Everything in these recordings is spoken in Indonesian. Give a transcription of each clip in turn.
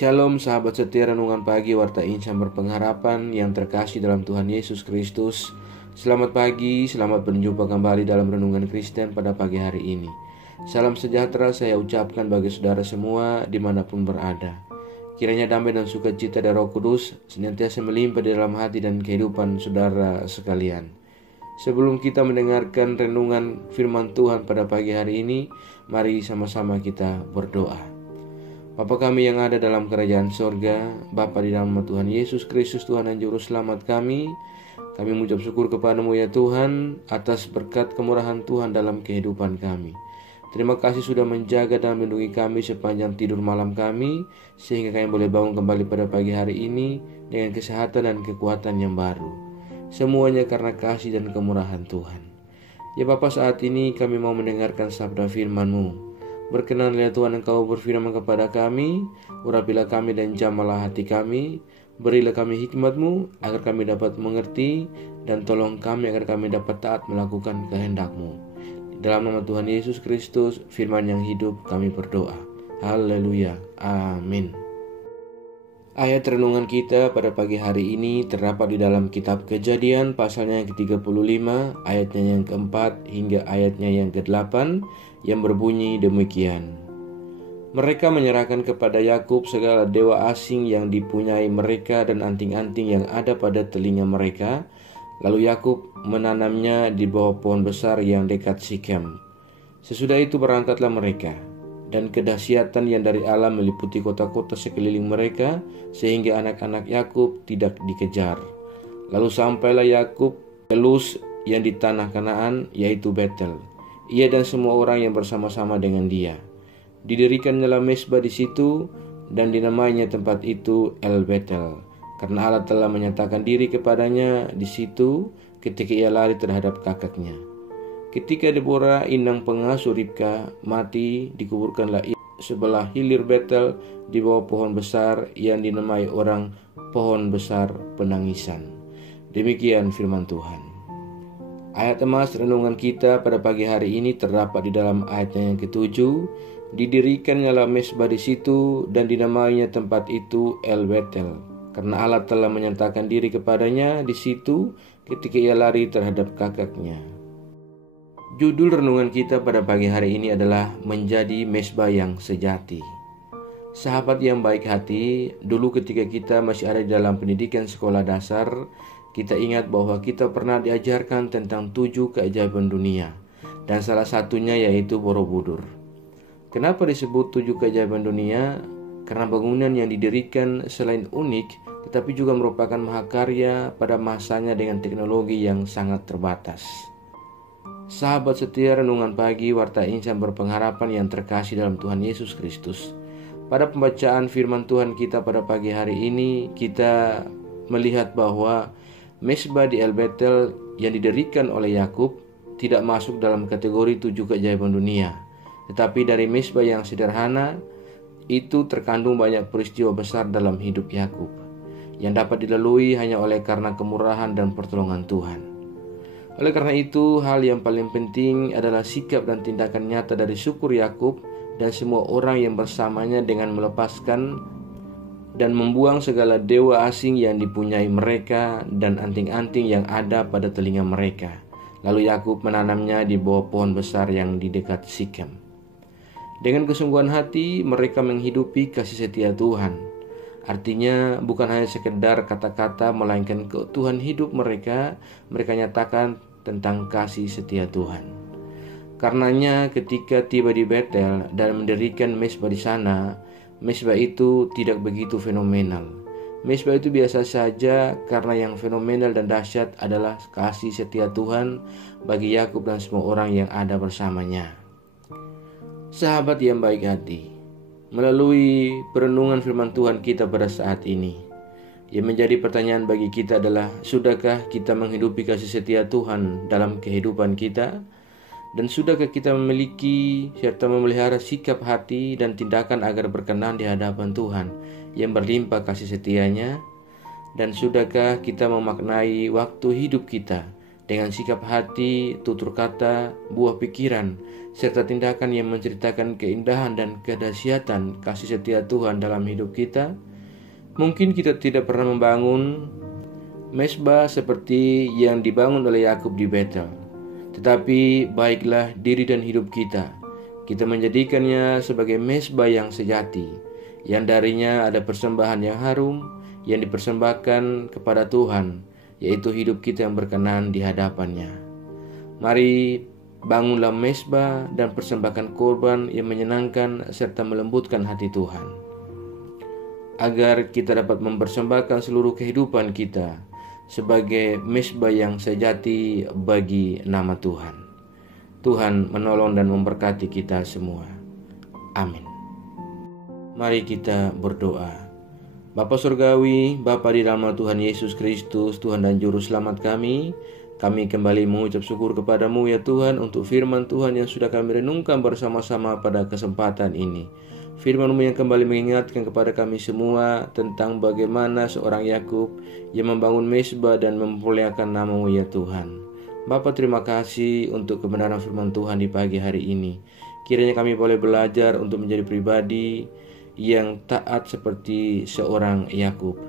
Shalom sahabat setia renungan pagi Warta Insan Berpengharapan yang terkasih dalam Tuhan Yesus Kristus. Selamat pagi, selamat berjumpa kembali dalam Renungan Kristen pada pagi hari ini. Salam sejahtera saya ucapkan bagi saudara semua dimanapun berada. Kiranya damai dan sukacita dari Roh Kudus senantiasa melimpah di dalam hati dan kehidupan saudara sekalian. Sebelum kita mendengarkan renungan firman Tuhan pada pagi hari ini, mari sama-sama kita berdoa. Bapa kami yang ada dalam kerajaan sorga, Bapa di dalam nama Tuhan Yesus Kristus, Tuhan dan Juru Selamat kami mengucap syukur kepadamu ya Tuhan, atas berkat kemurahan Tuhan dalam kehidupan kami. Terima kasih sudah menjaga dan melindungi kami sepanjang tidur malam kami, sehingga kami boleh bangun kembali pada pagi hari ini dengan kesehatan dan kekuatan yang baru. Semuanya karena kasih dan kemurahan Tuhan. Ya Bapa, saat ini kami mau mendengarkan sabda firman-Mu. Berkenanlah Tuhan Engkau berfirman kepada kami, urapilah kami dan jamalah hati kami, berilah kami hikmat-Mu agar kami dapat mengerti, dan tolong kami agar kami dapat taat melakukan kehendak-Mu. Dalam nama Tuhan Yesus Kristus, firman yang hidup, kami berdoa. Haleluya. Amin. Ayat renungan kita pada pagi hari ini terdapat di dalam kitab Kejadian pasalnya yang ke-35, ayatnya yang ke-4 hingga ayatnya yang ke-8, yang berbunyi demikian. Mereka menyerahkan kepada Yakub segala dewa asing yang dipunyai mereka dan anting-anting yang ada pada telinga mereka. Lalu Yakub menanamnya di bawah pohon besar yang dekat Sikem. Sesudah itu berangkatlah mereka, dan kedahsyatan yang dari alam meliputi kota-kota sekeliling mereka, sehingga anak-anak Yakub tidak dikejar. Lalu sampailah Yakub ke Luz yang di tanah Kanaan, yaitu Betel. Ia dan semua orang yang bersama-sama dengan dia. Didirikannya mezbah di situ, dan dinamainya tempat itu El Betel, karena Allah telah menyatakan diri kepadanya di situ ketika ia lari terhadap kakaknya. Ketika Deborah, inang pengasuh Ribka, mati, dikuburkanlah ia sebelah hilir Betel di bawah pohon besar yang dinamai orang pohon besar penangisan. Demikian firman Tuhan. Ayat emas renungan kita pada pagi hari ini terdapat di dalam ayatnya yang ke-7. Didirikannya mezbah di situ dan dinamainya tempat itu El Betel, karena Allah telah menyatakan diri kepadanya di situ ketika ia lari terhadap kakaknya. Judul renungan kita pada pagi hari ini adalah menjadi mezbah yang sejati. Sahabat yang baik hati, dulu ketika kita masih ada di dalam pendidikan sekolah dasar, kita ingat bahwa kita pernah diajarkan tentang 7 keajaiban dunia, dan salah satunya yaitu Borobudur. Kenapa disebut 7 keajaiban dunia? Karena bangunan yang didirikan selain unik, tetapi juga merupakan mahakarya pada masanya dengan teknologi yang sangat terbatas. Sahabat setia renungan pagi Warta Insan Berpengharapan yang terkasih dalam Tuhan Yesus Kristus. Pada pembacaan firman Tuhan kita pada pagi hari ini, kita melihat bahwa mezbah di El Betel yang didirikan oleh Yakub tidak masuk dalam kategori 7 keajaiban dunia. Tetapi dari mezbah yang sederhana itu terkandung banyak peristiwa besar dalam hidup Yakub yang dapat dilalui hanya oleh karena kemurahan dan pertolongan Tuhan. Oleh karena itu, hal yang paling penting adalah sikap dan tindakan nyata dari syukur Yakub dan semua orang yang bersamanya dengan melepaskan dan membuang segala dewa asing yang dipunyai mereka dan anting-anting yang ada pada telinga mereka. Lalu Yakub menanamnya di bawah pohon besar yang di dekat Sikem. Dengan kesungguhan hati mereka menghidupi kasih setia Tuhan. Artinya bukan hanya sekedar kata-kata, melainkan keutuhan hidup mereka nyatakan tentang kasih setia Tuhan. Karenanya ketika tiba di Betel dan mendirikan mezbah di sana, mezbah itu tidak begitu fenomenal. Mezbah itu biasa saja, karena yang fenomenal dan dahsyat adalah kasih setia Tuhan bagi Yakub dan semua orang yang ada bersamanya. Sahabat yang baik hati, melalui perenungan firman Tuhan kita pada saat ini, yang menjadi pertanyaan bagi kita adalah, sudahkah kita menghidupi kasih setia Tuhan dalam kehidupan kita? Dan sudahkah kita memiliki serta memelihara sikap hati dan tindakan agar berkenan di hadapan Tuhan yang berlimpah kasih setianya? Dan sudahkah kita memaknai waktu hidup kita dengan sikap hati, tutur kata, buah pikiran, serta tindakan yang menceritakan keindahan dan kedahsyatan kasih setia Tuhan dalam hidup kita. Mungkin kita tidak pernah membangun mezbah seperti yang dibangun oleh Yakub di Betel, tetapi baiklah diri dan hidup kita menjadikannya sebagai mezbah yang sejati, yang darinya ada persembahan yang harum yang dipersembahkan kepada Tuhan, yaitu hidup kita yang berkenan di hadapannya. Mari bangunlah mezbah dan persembahkan korban yang menyenangkan serta melembutkan hati Tuhan, agar kita dapat mempersembahkan seluruh kehidupan kita sebagai mezbah yang sejati bagi nama Tuhan. Tuhan menolong dan memberkati kita semua. Amin. Mari kita berdoa. Bapa Surgawi, Bapa di dalam Tuhan Yesus Kristus, Tuhan dan Juru Selamat kami kembali mengucap syukur kepadamu ya Tuhan untuk firman Tuhan yang sudah kami renungkan bersama-sama pada kesempatan ini. Firman-Mu yang kembali mengingatkan kepada kami semua tentang bagaimana seorang Yakub yang membangun mezbah dan memuliakan nama-Mu ya Tuhan. Bapa, terima kasih untuk kebenaran firman Tuhan di pagi hari ini. Kiranya kami boleh belajar untuk menjadi pribadi yang taat seperti seorang Yakub.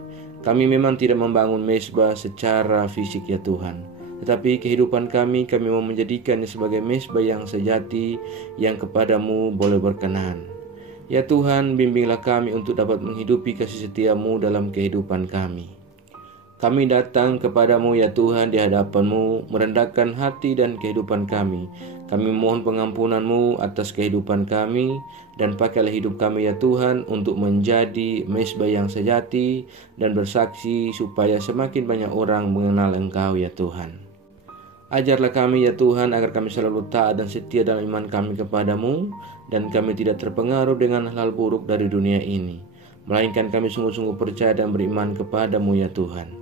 Kami memang tidak membangun mezbah secara fisik ya Tuhan, tetapi kehidupan kami mau menjadikannya sebagai mezbah yang sejati, yang kepadamu boleh berkenan. Ya Tuhan, bimbinglah kami untuk dapat menghidupi kasih setia-Mu dalam kehidupan kami. Kami datang kepadamu ya Tuhan di hadapan-Mu, merendahkan hati dan kehidupan kami. Kami mohon pengampunan-Mu atas kehidupan kami, dan pakailah hidup kami ya Tuhan untuk menjadi mezbah yang sejati dan bersaksi supaya semakin banyak orang mengenal Engkau ya Tuhan. Ajarlah kami ya Tuhan agar kami selalu taat dan setia dalam iman kami kepadamu, dan kami tidak terpengaruh dengan hal buruk dari dunia ini, melainkan kami sungguh-sungguh percaya dan beriman kepadamu ya Tuhan.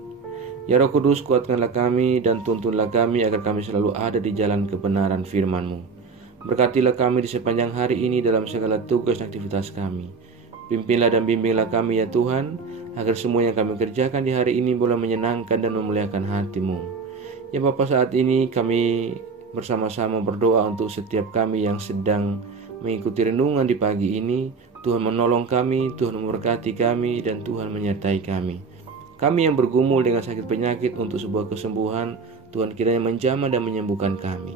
Ya Roh Kudus, kuatkanlah kami dan tuntunlah kami agar kami selalu ada di jalan kebenaran firman-Mu. Berkatilah kami di sepanjang hari ini dalam segala tugas dan aktivitas kami. Pimpinlah dan bimbinglah kami ya Tuhan, agar semua yang kami kerjakan di hari ini boleh menyenangkan dan memuliakan hati-Mu. Ya Bapa, saat ini kami bersama-sama berdoa untuk setiap kami yang sedang mengikuti renungan di pagi ini. Tuhan menolong kami, Tuhan memberkati kami, dan Tuhan menyertai kami. Kami yang bergumul dengan sakit penyakit untuk sebuah kesembuhan, Tuhan kiranya menjamah dan menyembuhkan kami.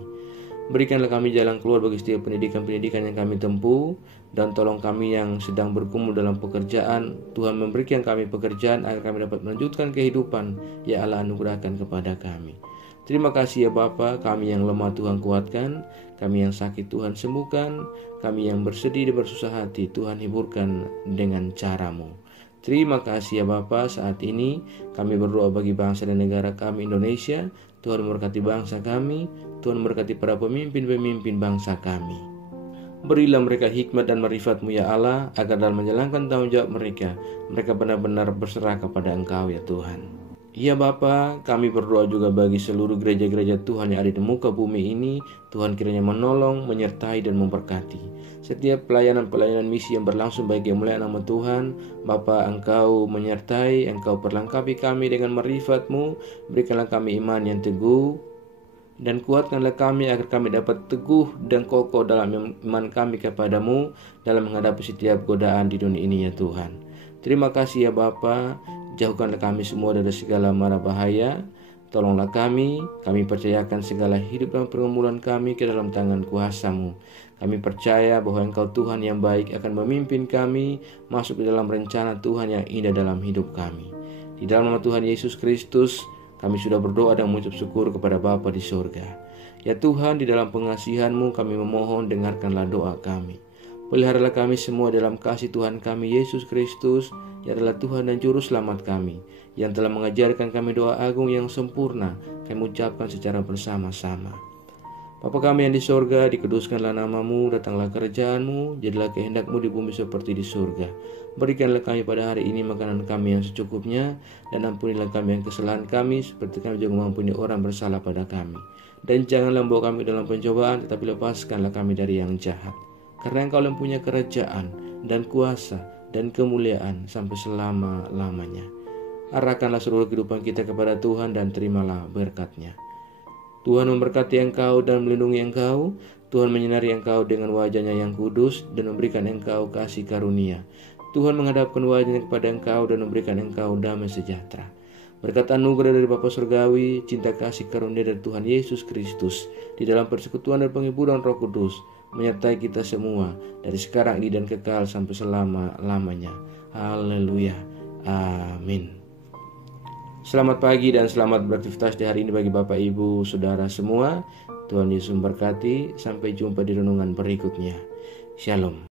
Berikanlah kami jalan keluar bagi setiap pendidikan-pendidikan yang kami tempuh, dan tolong kami yang sedang bergumul dalam pekerjaan. Tuhan memberikan kami pekerjaan agar kami dapat melanjutkan kehidupan ya Allah anugerahkan kepada kami. Terima kasih ya Bapa, kami yang lemah Tuhan kuatkan, kami yang sakit Tuhan sembuhkan, kami yang bersedih dan bersusah hati Tuhan hiburkan dengan cara-Mu. Terima kasih ya Bapa, saat ini kami berdoa bagi bangsa dan negara kami Indonesia. Tuhan memberkati bangsa kami, Tuhan memberkati para pemimpin-pemimpin bangsa kami. Berilah mereka hikmat dan marifat-Mu ya Allah, agar dalam menjalankan tanggung jawab mereka benar-benar berserah kepada Engkau ya Tuhan. Ya Bapa, kami berdoa juga bagi seluruh gereja-gereja Tuhan yang ada di muka bumi ini. Tuhan kiranya menolong, menyertai, dan memberkati setiap pelayanan-pelayanan misi yang berlangsung bagi kemuliaan nama Tuhan. Bapa, Engkau menyertai, Engkau perlengkapi kami dengan marifat-Mu. Berikanlah kami iman yang teguh, dan kuatkanlah kami agar kami dapat teguh dan kokoh dalam iman kami kepadamu dalam menghadapi setiap godaan di dunia ini ya Tuhan. Terima kasih ya Bapa. Jauhkanlah kami semua dari segala mara bahaya. Tolonglah kami percayakan segala hidup dan pergumulan kami ke dalam tangan kuasa-Mu. Kami percaya bahwa Engkau Tuhan yang baik akan memimpin kami masuk ke dalam rencana Tuhan yang indah dalam hidup kami. Di dalam nama Tuhan Yesus Kristus, kami sudah berdoa dan mengucap syukur kepada Bapa di surga. Ya Tuhan, di dalam pengasihan-Mu kami memohon, dengarkanlah doa kami. Peliharalah kami semua dalam kasih Tuhan kami Yesus Kristus, yang adalah Tuhan dan Juru Selamat kami, yang telah mengajarkan kami doa agung yang sempurna. Kami ucapkan secara bersama-sama. Bapa kami yang di sorga, dikuduskanlah nama-Mu, datanglah kerajaan-Mu, jadilah kehendak-Mu di bumi seperti di surga. Berikanlah kami pada hari ini makanan kami yang secukupnya, dan ampunilah kami yang kesalahan kami, seperti kami juga mengampuni orang bersalah pada kami. Dan janganlah membawa kami dalam pencobaan, tetapi lepaskanlah kami dari yang jahat. Karena Engkau yang punya kerajaan dan kuasa dan kemuliaan sampai selama-lamanya. Arahkanlah seluruh kehidupan kita kepada Tuhan dan terimalah berkat-Nya. Tuhan memberkati engkau dan melindungi engkau. Tuhan menyinari engkau dengan wajah-Nya yang kudus dan memberikan engkau kasih karunia. Tuhan menghadapkan wajah-Nya kepada engkau dan memberikan engkau damai sejahtera. Berkat anugerah dari Bapa Surgawi, cinta kasih karunia dari Tuhan Yesus Kristus, di dalam persekutuan dan penghiburan Roh Kudus, menyertai kita semua dari sekarang ini dan kekal sampai selama-lamanya. Haleluya. Amin. Selamat pagi dan selamat beraktivitas di hari ini bagi Bapak, Ibu, Saudara semua. Tuhan Yesus memberkati. Sampai jumpa di renungan berikutnya. Shalom.